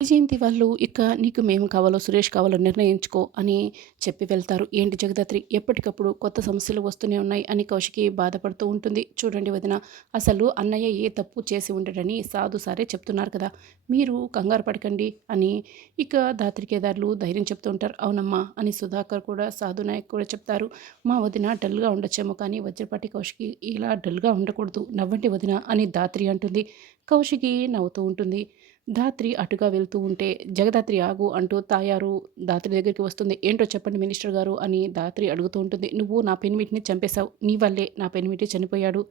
విజయంతి వాళ్ళు ఇక నీకు మేము కావాలో సురేష్ కావాలో నిర్ణయించుకో అని చెప్పి వెళ్తారు. ఏంటి జగదాత్రి? ఎప్పటికప్పుడు కొత్త సమస్యలు వస్తూనే ఉన్నాయి అని కౌశికి బాధపడుతూ ఉంటుంది. చూడండి వదిన అసలు అన్నయ్య ఏ తప్పు చేసి ఉండడని సాధు సారే చెప్తున్నారు కదా మీరు కంగారు పడకండి అని ఇక దాత్రికేదారులు ధైర్యం చెప్తూ ఉంటారు. అవునమ్మా అని సుధాకర్ కూడా సాధు నాయక్ కూడా చెప్తారు. మా వదిన డల్గా ఉండొచ్చేమో కానీ వజ్రపాటి కౌశికి ఇలా డల్గా ఉండకూడదు నవ్వండి వదిన అని దాత్రి అంటుంది. కౌశికి నవ్వుతూ ఉంటుంది. ధాత్రి అటుగా వెళ్తూ ఉంటే జగదాత్రి ఆగు అంటూ తాయారు దాత్రి దగ్గరికి వస్తుంది. ఏంటో చెప్పండి మినిస్టర్ గారు అని దాత్రి అడుగుతూ ఉంటుంది. నువ్వు నా పెనిమిటిని చంపేశావు. నీ వల్లే నా పెనిమిటి చనిపోయాడు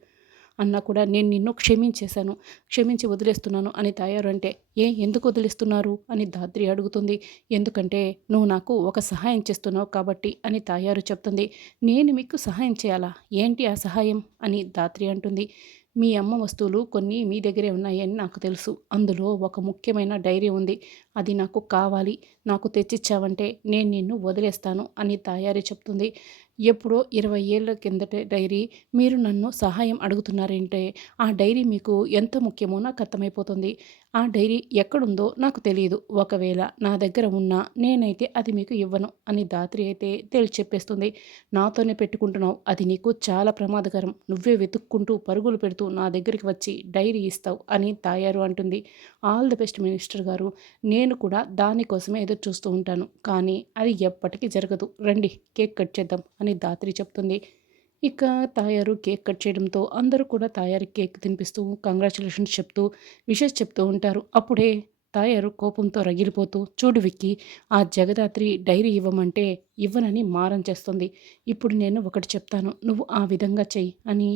అన్నా కూడా నేను నిన్ను క్షమించేశాను. క్షమించి వదిలేస్తున్నాను అని తాయారు అంటే ఏ ఎందుకు వదిలేస్తున్నారు? అని దాత్రి అడుగుతుంది. ఎందుకంటే నువ్వు నాకు ఒక సహాయం చేస్తున్నావు కాబట్టి అని తాయారు చెప్తుంది. నేను మీకు సహాయం చేయాలా? ఏంటి ఆ సహాయం? అని దాత్రి అంటుంది. మీ అమ్మ వస్తువులు కొన్ని మీ దగ్గరే ఉన్నాయని నాకు తెలుసు. అందులో ఒక ముఖ్యమైన డైరీ ఉంది. అది నాకు కావాలి. నాకు తెచ్చిచ్చావంటే నేను నిన్ను వదిలేస్తాను అని తయారీ చెప్తుంది. ఎప్పుడో ఇరవై ఏళ్ళ కిందట డైరీ మీరు నన్ను సహాయం అడుగుతున్నారంటే ఆ డైరీ మీకు ఎంత ముఖ్యమో నాకు అర్థమైపోతుంది. ఆ డైరీ ఎక్కడుందో నాకు తెలియదు ఒకవేళ నా దగ్గర ఉన్నా నేనైతే అది మీకు ఇవ్వను అని దాత్రి అయితే తేల్చి చెప్పేస్తుంది. నాతోనే పెట్టుకుంటున్నావు. అది నీకు చాలా ప్రమాదకరం. నువ్వే వెతుక్కుంటూ పరుగులు పెడుతూ నా దగ్గరికి వచ్చి డైరీ ఇస్తావు అని తాయారు అంటుంది. ఆల్ ది బెస్ట్ మినిస్టర్ గారు. నేను కూడా దానికోసమే ఎదురు చూస్తూ ఉంటాను. కానీ అది ఎప్పటికీ జరగదు. రండి కేక్ కట్ చేద్దాం అని దాత్రి చెప్తుంది. ఇక తాయారు కేక్ కట్ చేయడంతో అందరూ కూడా తాయారు కేక్ తినిపిస్తూ కంగ్రాచులేషన్స్ చెప్తూ విషెస్ చెప్తూ ఉంటారు. అప్పుడే తాయారు కోపంతో రగిలిపోతూ చూడు విక్కి ఆ జగదాత్రి డైరీ ఇవ్వమంటే ఇవ్వనని మారం చేస్తుంది. ఇప్పుడు నేను ఒకటి చెప్తాను నువ్వు ఆ విధంగా చెయ్యి అని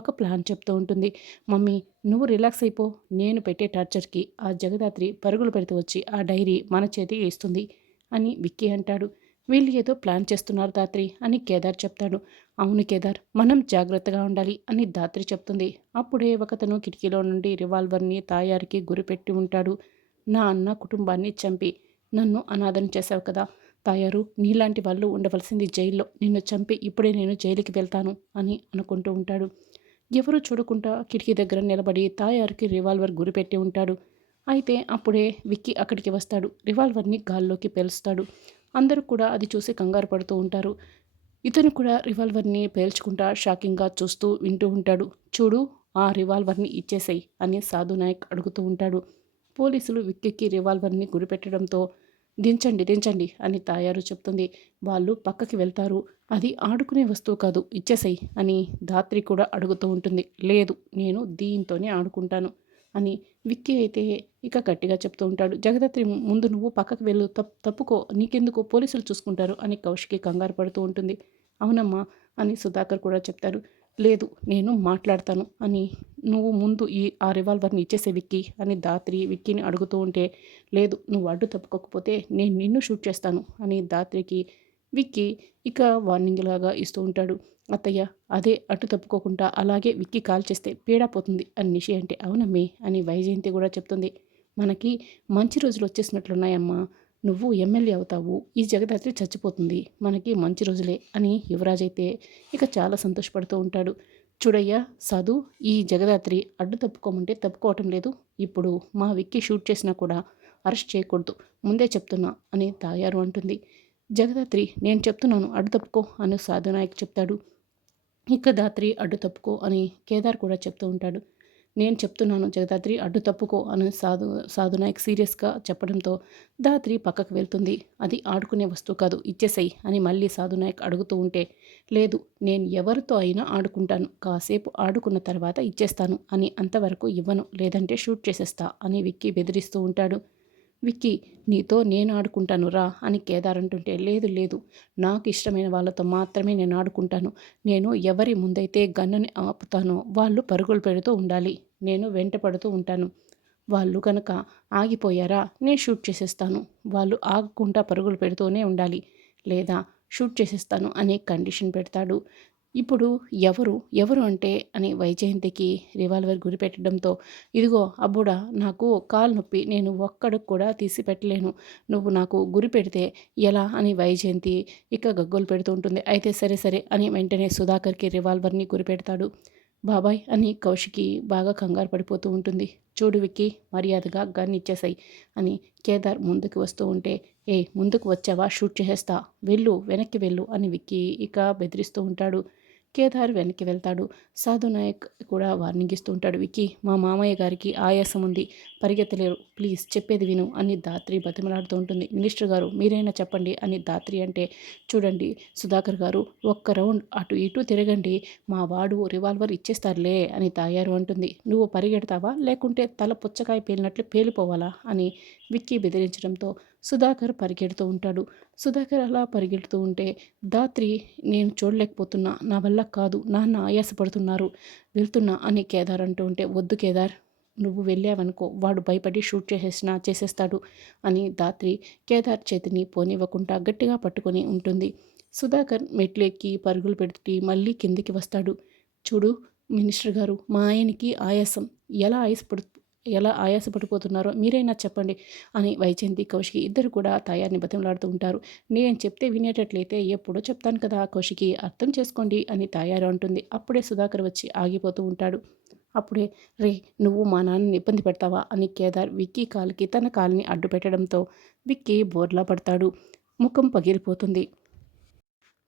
ఒక ప్లాన్ చెప్తూ ఉంటుంది. మమ్మీ నువ్వు రిలాక్స్ అయిపో నేను పెట్టే టార్చర్కి ఆ జగదాత్రి పరుగులు పెడుతూ వచ్చి ఆ డైరీ మన చేతికి ఇస్తుంది అని విక్కీ అంటాడు. వీళ్ళు ఏదో ప్లాన్ చేస్తున్నారు దాత్రి అని కేదార్ చెప్తాడు. అవును కేదార్ మనం జాగ్రత్తగా ఉండాలి అని దాత్రి చెప్తుంది. అప్పుడే ఒకతను కిటికీలో నుండి రివాల్వర్ని తాయారికి గురిపెట్టి ఉంటాడు. నా అన్న కుటుంబాన్ని చంపి నన్ను అనాథం చేశావు కదా. తాయారు నీలాంటి వాళ్ళు ఉండవలసింది జైల్లో. నిన్ను చంపి ఇప్పుడే నేను జైలుకి వెళ్తాను అని అనుకుంటూ ఉంటాడు. ఎవరు చూడకుండా కిటికీ దగ్గర నిలబడి తాయారుకి రివాల్వర్ గురిపెట్టి ఉంటాడు. అయితే అప్పుడే విక్కీ అక్కడికి వస్తాడు. రివాల్వర్ని గాల్లోకి పేలుస్తాడు. అందరూ కూడా అది చూసి కంగారు పడుతూ ఉంటారు. ఇతను కూడా రివాల్వర్ని పేల్చుకుంటా షాకింగ్గా చూస్తూ వింటూ ఉంటాడు. చూడు ఆ రివాల్వర్ని ఇచ్చేసేయి అని సాధు నాయక్ అడుగుతూ ఉంటాడు. పోలీసులు విక్కికి రివాల్వర్ని గురిపెట్టడంతో దించండి దించండి అని తాయారు చెప్తుంది. వాళ్ళు పక్కకి వెళ్తారు. అది ఆడుకునే వస్తువు కాదు ఇచ్చేసేయి అని ధాత్రి కూడా అడుగుతూ ఉంటుంది. లేదు నేను దీంతోనే ఆడుకుంటాను. అని విక్కీ అయితే ఇక గట్టిగా చెప్తూ ఉంటాడు. జగదత్రి ముందు నువ్వు పక్కకు వెళ్ళు తప్పు తప్పుకో నీకెందుకు పోలీసులు చూసుకుంటారు అని కౌశికి కంగారు పడుతూ ఉంటుంది. అవునమ్మా అని సుధాకర్ కూడా చెప్తారు. లేదు నేను మాట్లాడతాను అని నువ్వు ముందు ఈ ఆ రివాల్వర్ని ఇచ్చేసే విక్కీ అని దాత్రి విక్కీని అడుగుతూ ఉంటే లేదు నువ్వు అడ్డు తప్పుకోకపోతే నేను నిన్ను షూట్ చేస్తాను అని దాత్రికి విక్కీ ఇక వార్నింగ్ లాగా ఇస్తూ ఉంటాడు. అత్తయ్య అదే అటు తప్పుకోకుండా అలాగే విక్కి కాల్ చేస్తే పీడా పోతుంది అని నిషి అంటే అవునమ్మే అని వైజయంతి కూడా చెప్తుంది. మనకి మంచి రోజులు వచ్చేసినట్లున్నాయమ్మా. నువ్వు ఎమ్మెల్యే అవుతావు. ఈ జగదాత్రి చచ్చిపోతుంది. మనకి మంచి రోజులే అని యువరాజ్ అయితే ఇక చాలా సంతోషపడుతూ ఉంటాడు. చూడయ్యా సాధు ఈ జగదాత్రి అడ్డు తప్పుకోమంటే తప్పుకోవటం లేదు. ఇప్పుడు మా విక్కి షూట్ చేసినా కూడా అరెస్ట్ చేయకూడదు. ముందే చెప్తున్నా అని తాయారు అంటుంది. జగదాత్రి నేను చెప్తున్నాను అడ్డు తప్పుకో అని సాధునాయక్ చెప్తాడు. ఇక దాత్రి అడ్డు తప్పుకో అని కేదార్ కూడా చెప్తూ ఉంటాడు. నేను చెప్తున్నాను జగదాత్రి అడ్డు తప్పుకో అని సాధు సాధునాయక్ సీరియస్గా చెప్పడంతో దాత్రి పక్కకు వెళ్తుంది. అది ఆడుకునే వస్తువు కాదు ఇచ్చేసేయి అని మళ్ళీ సాధునాయక్ అడుగుతూ ఉంటే లేదు నేను ఎవరితో అయినా ఆడుకుంటాను కాసేపు ఆడుకున్న తర్వాత ఇచ్చేస్తాను అని అంతవరకు ఇవ్వను లేదంటే షూట్ చేసేస్తా అని విక్కీ బెదిరిస్తూ ఉంటాడు. విక్కీ నీతో నేను ఆడుకుంటాను రా అని కేదార్ అంటుంటే లేదు లేదు. నాకు ఇష్టమైన వాళ్ళతో మాత్రమే నేను ఆడుకుంటాను. నేను ఎవరి ముందైతే గన్నుని ఆపుతానో వాళ్ళు పరుగులు పెడుతూ ఉండాలి. నేను వెంట పడుతూ ఉంటాను. వాళ్ళు కనుక ఆగిపోయారా నేను షూట్ చేసేస్తాను. వాళ్ళు ఆగకుండా పరుగులు పెడుతూనే ఉండాలి. లేదా షూట్ చేసేస్తాను అనే కండిషన్ పెడతాడు. ఇప్పుడు ఎవరు ఎవరు అంటే అని వైజయంతికి రివాల్వర్ గురిపెట్టడంతో ఇదిగో అబ్బుడా నాకు కాలు నొప్పి నేను ఒక్కడికి కూడా తీసి పెట్టలేను నువ్వు నాకు గురి పెడితే ఎలా? అని వైజయంతి ఇక గగ్గోలు పెడుతూ ఉంటుంది. అయితే సరే సరే అని వెంటనే సుధాకర్కి రివాల్వర్ని గురిపెడతాడు. బాబాయ్ అని కౌశికి బాగా కంగారు పడిపోతూ ఉంటుంది. చూడు విక్కి మర్యాదగా గన్ ఇచ్చేసాయి అని కేదార్ ముందుకు వస్తూ ఉంటే ఏ ముందుకు వచ్చావా? షూట్ చేసేస్తా. వెళ్ళు వెనక్కి వెళ్ళు అని విక్కి ఇక బెదిరిస్తూ ఉంటాడు. కేదార్ వెనక్కి వెళ్తాడు. సాధు నాయక్ కూడా వార్నింగ్ ఇస్తూ ఉంటాడు విక్కీ మా మామయ్య గారికి ఆయాసం ఉంది. పరిగెత్తలేరు. ప్లీజ్ చెప్పేది విను అని దాత్రి బతిమలాడుతూ ఉంటుంది. మినిస్టర్ గారు మీరైనా చెప్పండి అని దాత్రి అంటే చూడండి సుధాకర్ గారు ఒక్క రౌండ్ అటు ఇటు తిరగండి. మా వాడు రివాల్వర్ ఇచ్చేస్తారులే అని తాయారు అంటుంది. నువ్వు పరిగెడతావా? లేకుంటే తల పుచ్చకాయ పేలినట్లు పేలిపోవాలా? అని విక్కీ బెదిరించడంతో సుధాకర్ పరిగెడుతూ ఉంటాడు. సుధాకర్ అలా పరిగెడుతూ ఉంటే దాత్రి నేను చూడలేకపోతున్నా. నా వల్ల కాదు. నాన్న ఆయాసపడుతున్నారు. వెళ్తున్నా అని కేదార్ అంటూ ఉంటే వద్దు కేదార్. నువ్వు వెళ్ళావనుకో. వాడు భయపడి షూట్ చేసేసినా చేసేస్తాడు అని దాత్రి కేదార్ చేతిని పోనివ్వకుండా గట్టిగా పట్టుకొని ఉంటుంది. సుధాకర్ మెట్లు ఎక్కి పరుగులు పెడుతూ మళ్ళీ కిందికి వస్తాడు. చూడు మినిస్టర్ గారు మా ఆయనకి ఆయాసం. ఎలా ఆయాసపడు ఎలా ఆయాసపడిపోతున్నారో మీరైనా చెప్పండి అని వైజయంతి కౌశికి ఇద్దరు కూడా తయారిని బతిమలాడుతూ ఉంటారు. నేను చెప్తే వినేటట్లయితే ఎప్పుడో చెప్తాను కదా కౌశికి అర్థం చేసుకోండి అని తయారు అంటుంది. అప్పుడే సుధాకర్ వచ్చి ఆగిపోతూ ఉంటాడు. అప్పుడే రే నువ్వు మా నాన్నని ఇబ్బంది పెడతావా అని కేదార్ విక్కీ కాలుకి తన కాలుని అడ్డు పెట్టడంతో విక్కీ బోర్లా పడతాడు. ముఖం పగిలిపోతుంది.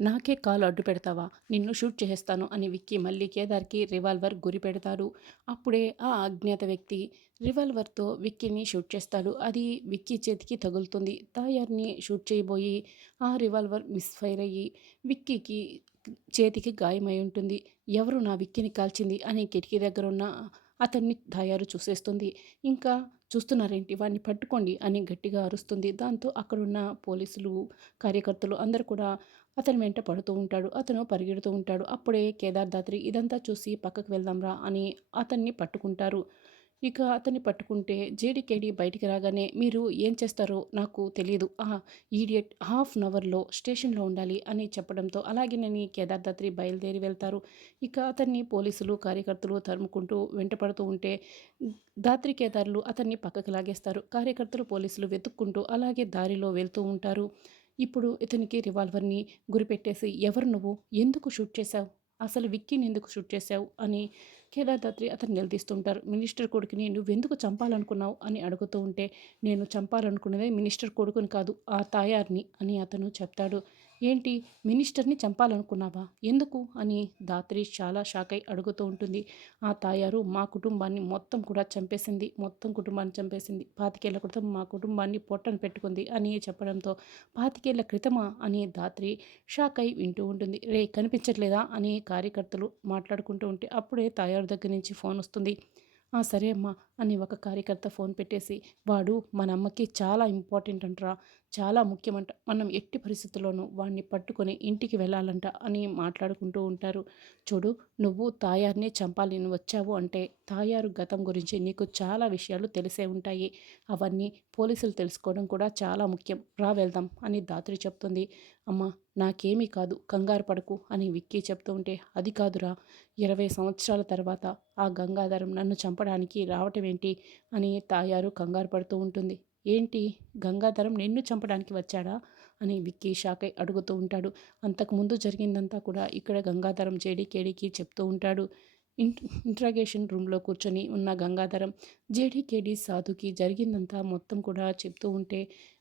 నాకే కాలు అడ్డు పెడతావా? నిన్ను షూట్ చేసేస్తాను అని విక్కి మళ్ళీ కేదార్కి రివాల్వర్ గురి పెడతాడు. అప్పుడే ఆ అజ్ఞాత వ్యక్తి రివాల్వర్తో విక్కీని షూట్ చేస్తాడు. అది విక్కీ చేతికి తగులుతుంది. తాయార్ని షూట్ చేయబోయి ఆ రివాల్వర్ మిస్ఫైర్ అయ్యి విక్కీకి చేతికి గాయమై ఉంటుంది. ఎవరు నా విక్కీని కాల్చింది అని కిటికీ దగ్గర ఉన్న అతన్ని తయారు చూసేస్తుంది. ఇంకా చూస్తున్నారేంటి? వాడిని పట్టుకోండి అని గట్టిగా అరుస్తుంది. దాంతో అక్కడున్న పోలీసులు కార్యకర్తలు అందరు కూడా అతని వెంట పడుతూ ఉంటాడు. అతను పరిగెడుతూ ఉంటాడు. అప్పుడే కేదార్దాత్రి ఇదంతా చూసి పక్కకు వెళ్దాంరా అని అతన్ని పట్టుకుంటారు. ఇక అతన్ని పట్టుకుంటే జేడికేడి బయటికి రాగానే మీరు ఏం చేస్తారో నాకు తెలియదు ఆ ఈడియట్ హాఫ్ అన్ అవర్లో స్టేషన్లో ఉండాలి అని చెప్పడంతో అలాగే నేను కేదార్దాత్రి బయలుదేరి వెళ్తారు. ఇక అతన్ని పోలీసులు కార్యకర్తలు తరుముకుంటూ వెంటపడుతూ ఉంటే దాత్రి కేదార్లు అతన్ని పక్కకు లాగేస్తారు. కార్యకర్తలు పోలీసులు వెతుక్కుంటూ అలాగే దారిలో వెళ్తూ ఉంటారు. ఇప్పుడు ఇతనికి రివాల్వర్ని గురిపెట్టేసి ఎవరు నువ్వు? ఎందుకు షూట్ చేశావు? అసలు విక్కీని ఎందుకు షూట్ చేశావు? అని కేదార్దాత్రి అతను నిలదీస్తుంటారు. మినిస్టర్ కొడుకుని నువ్వెందుకు చంపాలనుకున్నావు? అని అడుగుతూ ఉంటే నేను చంపాలనుకున్నదే మినిస్టర్ కొడుకుని కాదు ఆ తాయార్ని అని అతను చెప్తాడు. ఏంటి మినిస్టర్ని చంపాలనుకున్నావా? ఎందుకు? అని దాత్రి చాలా షాక్ అయి అడుగుతూ ఉంటుంది. ఆ తాయారు మా కుటుంబాన్ని మొత్తం కూడా చంపేసింది. మొత్తం కుటుంబాన్ని చంపేసింది. పాతికేళ్ళ క్రితం మా కుటుంబాన్ని పొట్టను పెట్టుకుంది అని చెప్పడంతో పాతికేళ్ళ క్రితమా? అని దాత్రి షాక్ అయి వింటూ ఉంటుంది. రే కనిపించట్లేదా? అని కార్యకర్తలు మాట్లాడుకుంటూ ఉంటే అప్పుడే తాయారు దగ్గర నుంచి ఫోన్ వస్తుంది. సరే అమ్మా అని ఒక కార్యకర్త ఫోన్ పెట్టేసి వాడు మన అమ్మకి చాలా ఇంపార్టెంట్ అంటరా. చాలా ముఖ్యమంట. మనం ఎట్టి పరిస్థితుల్లోనూ వాడిని పట్టుకొని ఇంటికి వెళ్ళాలంట అని మాట్లాడుకుంటూ ఉంటారు. చూడు నువ్వు తాయారిని చంపాలి వచ్చావు అంటే తాయారు గతం గురించి నీకు చాలా విషయాలు తెలిసే ఉంటాయి. అవన్నీ పోలీసులు తెలుసుకోవడం కూడా చాలా ముఖ్యం. రా వెళ్దాం అని దాత్రి చెప్తుంది. అమ్మ నాకేమీ కాదు కంగారు పడకు అని విక్కీ చెప్తూ ఉంటే అది కాదురా ఇరవై సంవత్సరాల తర్వాత ఆ గంగాధరం నన్ను చంపడానికి రావటం ఏంటి అని తాయారు కంగారు పడుతూ ఉంటుంది. ఏంటి గంగాధరం నిన్ను చంపడానికి వచ్చాడా? అని విక్కీ షాక్ అయి అడుగుతూ ఉంటాడు. అంతకుముందు జరిగిందంతా కూడా ఇక్కడ గంగాధరం జేడీకేడీకి చెప్తూ ఉంటాడు. ఇంట్రాగేషన్ రూమ్లో కూర్చొని ఉన్న గంగాధరం జేడీకేడీ సాధుకి జరిగిందంతా మొత్తం కూడా చెప్తూ ఉంటే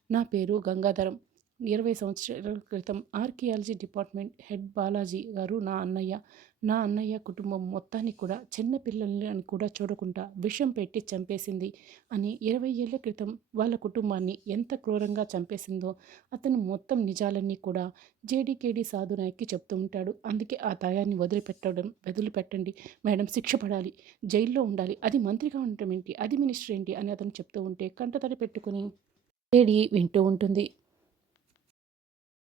నా పేరు గంగాధరం. ఇరవై సంవత్సరాల క్రితం ఆర్కియాలజీ డిపార్ట్మెంట్ హెడ్ బాలాజీ గారు నా అన్నయ్య నా అన్నయ్య కుటుంబం మొత్తాన్ని కూడా చిన్న పిల్లల్ని కూడా చూడకుండా విషం పెట్టి చంపేసింది అని ఇరవై ఏళ్ళ క్రితం వాళ్ళ కుటుంబాన్ని ఎంత క్రూరంగా చంపేసిందో అతను మొత్తం నిజాలన్నీ కూడా జేడీకేడీ సాధునాయక్కి చెప్తూ ఉంటాడు. అందుకే ఆ దయాన్ని వదిలిపెట్టడం వదిలిపెట్టండి. మేడం శిక్ష పడాలి జైల్లో ఉండాలి. అది మంత్రిగా ఉండటం ఏంటి? అది మినిస్టర్ ఏంటి? అని అతను చెప్తూ ఉంటే కంటతడి పెట్టుకుని జేడీ వింటూ ఉంటుంది.